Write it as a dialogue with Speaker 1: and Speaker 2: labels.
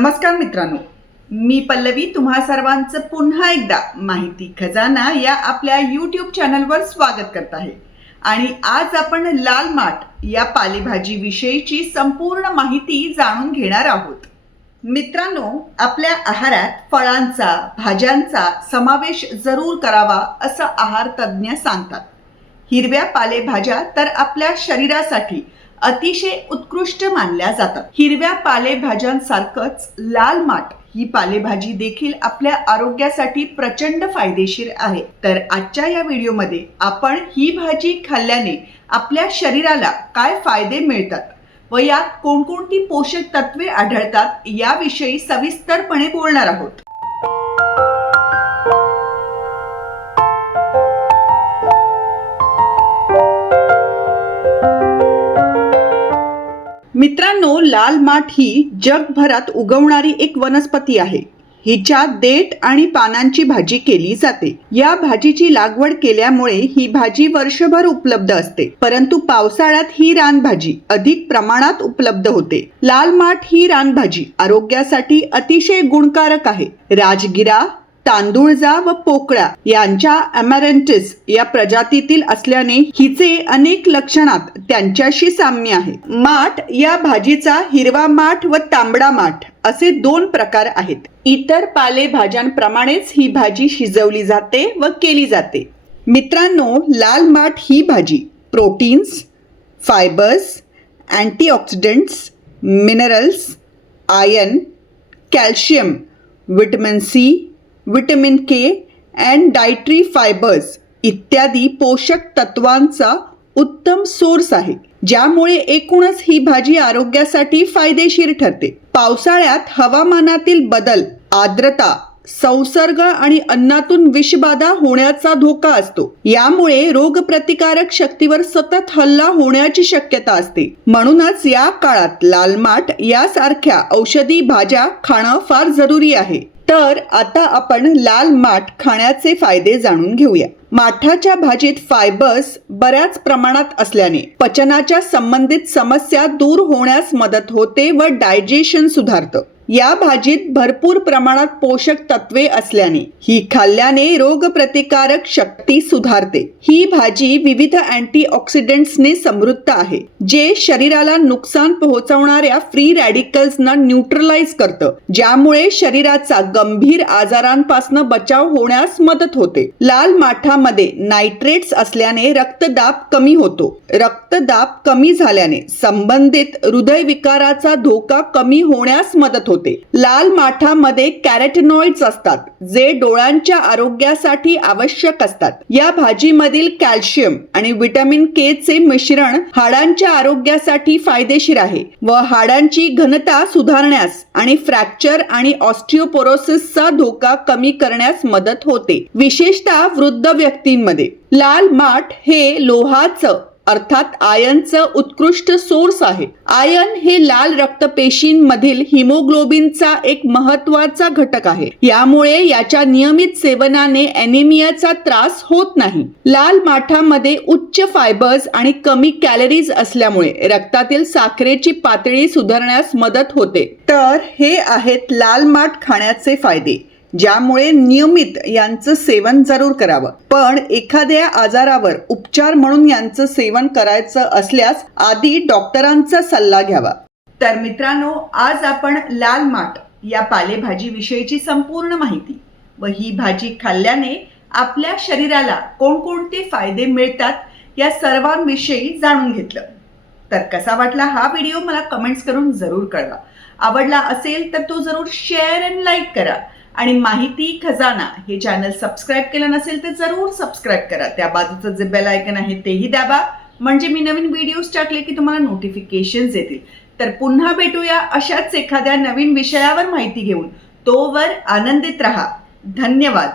Speaker 1: नमस्कार मित्रांनो. मी पल्लवी तुम्हा सर्वांचं पुन्हा एकदा माहिती खजाना या आपल्या यूट्यूब चॅनलवर स्वागत करत आहे. आणि आज आपण लाल माठ या पालेभाजी विषयीची संपूर्ण माहिती जाणून घेणार आहोत. मित्रांनो आपल्या आहारात फळांचा भाज्यांचा समावेश जरूर करावा असं आहार तज्ज्ञ सांगतात. हिरव्या पालेभाज्या तर आपल्या शरीरासाठी अतिशय उत्कृष्ट मानल्या जातात. हिरव्या पालेभाज्यांसारखंच लाल माठ ही पालेभाजी देखील आपल्या आरोग्यासाठी प्रचंड फायदेशीर आहे. तर आजच्या या व्हिडिओमध्ये आपण ही भाजी खाल्ल्याने आपल्या शरीराला काय फायदे मिळतात व यात कोणकोणती पोषक तत्वे आढळतात याविषयी सविस्तरपणे बोलणार आहोत. लाल माठ ही जगभरात उगवणारी एक वनस्पती आहे. हिच्या देठ आणि पानांची भाजी केली जाते. या भाजीची लागवड केल्यामुळे ही भाजी वर्षभर उपलब्ध असते. परंतु पावसाळ्यात ही रानभाजी अधिक प्रमाणात उपलब्ध होते. लाल माठ ही रानभाजी आरोग्यासाठी अतिशय गुणकारक आहे. राजगिरा तांदूळजा व पोकळ्या यांच्या अमॅरेंटिस या प्रजातीतील असल्याने हिचे अनेक लक्षणात त्यांच्याशी साम्य आहे. माठ या भाजीचा हिरवा माठ व तांबडा माठ असे दोन प्रकार आहेत. इतर पालेभाज्यांप्रमाणेच ही भाजी शिजवली जाते व केली जाते. मित्रांनो लाल माठ ही भाजी proteins fibres antioxidants minerals iron calcium vitamin C vitamin K and dietary fibres इत्यादी पोषक तत्वांचा उत्तम सोर्स आहे ज्यामुळे एकूणच ही भाजी आरोग्यासाठी फायदेशीर ठरते. पावसाळ्यात हवामानातील बदल आर्द्रता संसर्ग आणि अन्नातून विषबाधा होण्याचा धोका असतो. यामुळे रोगप्रतिकारक शक्तीवर सतत हल्ला होण्याची शक्यता असते. म्हणूनच या काळात लालमाट यासारख्या औषधी भाज्या खाणं फार जरुरी आहे. तर आता आपण लाल माठ खाण्याचे फायदे जाणून घेऊया. माठाच्या भाजीत फायबर्स बऱ्याच प्रमाणात असल्याने पचनाच्या संबंधित समस्या दूर होण्यास मदत होते व डायजेशन सुधारतं. या भाजीत भरपूर प्रमाणात पोषक तत्वे असल्याने ही खाल्ल्याने रोगप्रतिकारक शक्ती सुधारते. ही भाजी विविध अँटीऑक्सिडंट्सने समृद्ध आहे जे शरीराला नुकसान पोहोचवणाऱ्या फ्री रॅडिकल्सना न्यूट्रलाइज करतं ज्यामुळे शरीराचा गंभीर आजारांपासून बचाव होण्यास मदत होते. लाल माठामध्ये नायट्रेट्स असल्याने रक्तदाब कमी होतो. रक्तदाब कमी झाल्याने संबंधित हृदयविकाराचा धोका कमी होण्यास मदत होते. लाल माठामध्ये कॅरेटनॉइड्स असतात जे डोळ्यांच्या आरोग्यासाठी आवश्यक असतात. या भाजीमधील कॅल्शियम आणि विटॅमिन के चे मिश्रण हाडांच्या आरोग्यासाठी फायदेशीर आहे व हाडांची घनता सुधारण्यास आणि फ्रॅक्चर आणि ऑस्टिओपोरोसिसचा धोका कमी करण्यास मदत होते विशेषतः वृद्ध व्यक्तींमध्ये. लाल माठ हे लोहाचं अर्थात आयनचं उत्कृष्ट सोर्स आहे. आयन हे लाल रक्तपेशींमधील हिमोग्लोबिनचा एक महत्त्वाचा घटक आहे. यामुळे याच्या नियमित सेवनाने अॅनिमियाचा त्रास होत नाही. लाल माठामध्ये उच्च फायबर्स आणि कमी कॅलरीज असल्यामुळे रक्तातील साखरेची पातळी सुधारण्यास मदत होते. तर हे आहेत लाल माठ खाण्याचे फायदे. ज्यामुळे नियमित यांचं सेवन जरूर करावं. पण एखाद्या आजारावर उपचार म्हणून यांचं सेवन करायचं असल्यास आधी डॉक्टरांचा सल्ला घ्यावा. तर मित्रांनो आज आपण लाल माठ या पालेभाजी विषयीची संपूर्ण माहिती व ही भाजी खाल्ल्याने आपल्या शरीराला कोणकोणते फायदे मिळतात या सर्वांविषयी जाणून घेतलं. तर कसा वाटला हा व्हिडिओ मला कमेंट्स करून जरूर कळवा. आवडला असेल तर तो जरूर शेअर अँड लाईक करा. आणि माहिती खजाना हे चॅनल सबस्क्राईब केलं नसेल तर जरूर सबस्क्राईब करा. त्या बाजूचं जे बेल आयकन आहे तेही दाबा. म्हणजे मी नवीन व्हिडिओज टाकले की तुम्हाला नोटिफिकेशन्स येतील. तर पुन्हा भेटूया अशाच एखाद्या नवीन विषयावर माहिती घेऊन. तोवर आनंदित रहा. धन्यवाद.